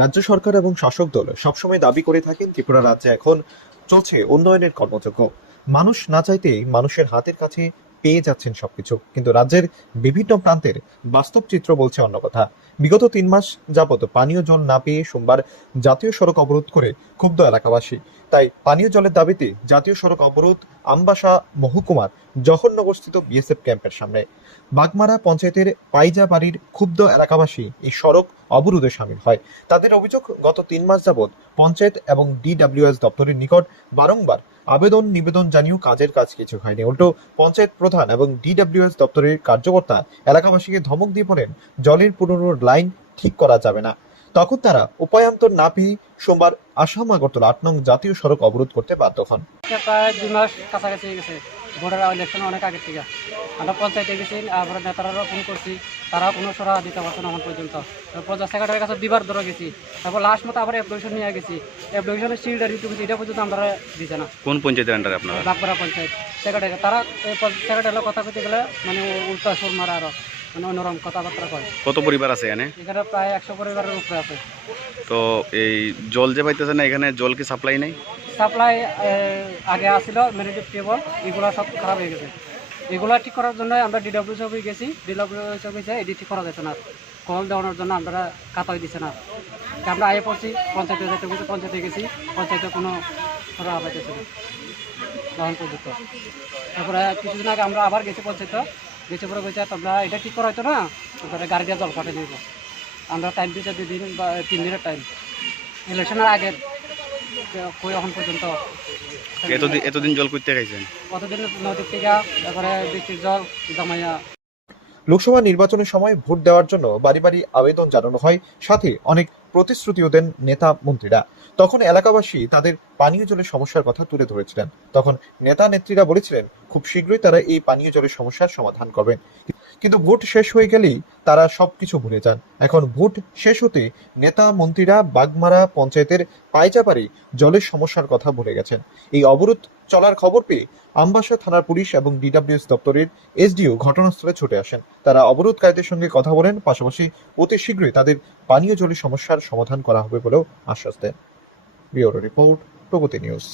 রাজ্য সরকার এবং শাসক দল সবসময় দাবি করে থাকেন ত্রিপুরা রাজ্যে এখন চলছে উন্নয়নের কর্মযজ্ঞ। মানুষ না চাইতেই মানুষের হাতের কাছে পেয়ে যাচ্ছেন সবকিছু, কিন্তু রাজ্যের বিভিন্ন প্রান্তের বাস্তব চিত্র বলছে অন্য কথা। বিগত 3 মাস যাবত পানীয় জল না পেয়ে সোমবার জাতীয় সড়ক অবরোধ করে ক্ষুব্ধ এলাকাবাসী। তাই পানীয় জলের দাবিতে জাতীয় সড়ক অবরোধ আমবাসা মহকুমার জহরনগরস্থিত বিএসএফ ক্যাম্পের সামনে। বাগমারা পঞ্চায়েতের পাইজা বাড়ির ক্ষুব্ধ এলাকাবাসী এই সড়ক অবরোধে সামিল হয়। তাদের অভিযোগ, গত 3 মাস যাবৎ পঞ্চায়েত এবং ডিডব্লিউএস দপ্তরের নিকট বারংবার আবেদন নিবেদন জানিয়েও কাজের কাজ কিছু হয়নি। উল্টো পঞ্চায়েত প্রধান এবং ডিডব্লিউএস দপ্তরের কার্যকর্তা এলাকাবাসীকে ধমক দিয়ে বলেন জলের পুরনো লাইন ঠিক করা যাবে না। তখন তারা উপায়ান্তর না পেয়ে সোমবার আসাম আগরতলা 8 নং জাতীয় সড়ক অবরোধ করতে বাধ্য হন। প্রায় 2 মাস কাছাকাছি গেছে, ভোটার ইলেকশন অনেক আগের থেকে আমরা পঞ্চায়েতে গেছি, তারপরে নেতারাও ফোন করছি, তারাও কোনো সরা দিতে পারছে না এখন পর্যন্ত। পঞ্চায়েত সেক্রেটারির কাছে দিবার ধরে গেছি, তারপর লাস্ট মতো আবার অ্যাপ্লিকেশন নিয়ে গেছি, অ্যাপ্লিকেশনের সিলটা রিটু গেছি, এটা পর্যন্ত আমরা দিচ্ছে না। কোন পঞ্চায়েতের আন্ডারে আপনারা? বাগপাড়া পঞ্চায়েত সেক্রেটারি, তারা সেক্রেটারির কথা করতে গেলে মানে উল্টা সুর মারা, আরো মানে অন্যরকম কথাবার্তা কয়। কত পরিবার আছে এখানে? এখানে প্রায় 100 পরিবারের উপরে আছে। তো এই জল যে পাইতেছে না, এখানে জল কি সাপ্লাই নেই? সাপ্লাই আগে আসছিল ম্যানেজিভ টেবল, এগুলো সব খারাপ হয়ে গেছে। এগুলো ঠিক করার জন্য আমরা ডিডব্লিউ অফিসে গেছি, ডিডব্লিউ অফিসে এটি ঠিক করা যাচ্ছে না, কল দেওয়ানোর জন্য আমরা খাতাই দিচ্ছে না। আমরা আয়ে পড়ছি, পঞ্চায়েতে যেতে গেছি, পঞ্চায়েতে গেছি, পঞ্চায়েতে কোনো করা পাইতেছে না তখন পর্যন্ত। তারপরে কিছুদিন আগে আমরা আবার গেছি পঞ্চায়েতে, গেছে পরে গেছে তোমরা এটা ঠিক করা হয়তো না, তারপরে গাড়ি দিয়ে জল পাঠিয়ে দিব। আমরা টাইম দিচ্ছি 2 দিন বা 3 দিনের টাইম, ইলেকশনের আগে কই এখন পর্যন্ত। এতদিন জল করতে খাইছেন? কতদিন নদীর থেকে, তারপরে বৃষ্টির জল জমাইয়া। লোকসভা নির্বাচনের সময় ভোট দেওয়ার জন্য বাড়ি বাড়ি আবেদন জানানো হয়, সাথে অনেক প্রতিশ্রুতিও দেন নেতা মন্ত্রীরা। তখন এলাকাবাসী তাদের পানীয় জলের সমস্যার কথা তুলে ধরেছিলেন। তখন নেতা নেত্রীরা বলেছিলেন খুব শীঘ্রই তারা এই পানীয় জলের সমস্যার সমাধান করবেন। কিন্তু ভোট শেষ হয়ে গেলেই তারা সবকিছু ভুলে যান। এখন ভোট শেষ হতে নেতা মন্ত্রীরা বাগমারা পঞ্চায়েতের পায়চাপাড়ি জলের সমস্যার কথা ভুলে গেছেন। এই অবরোধ চলার খবর পেয়ে আমবাসা থানার পুলিশ এবং ডিডব্লিউএস দপ্তরের এসডিও ঘটনাস্থলে ছুটে আসেন। তারা অবরোধকারীদের সঙ্গে কথা বলেন, পাশাপাশি অতি শীঘ্রই তাদের পানীয় জলের সমস্যার সমাধান করা হবে বলেও আশ্বাস দেন। ব্যুরো রিপোর্ট, প্রগতি নিউজ।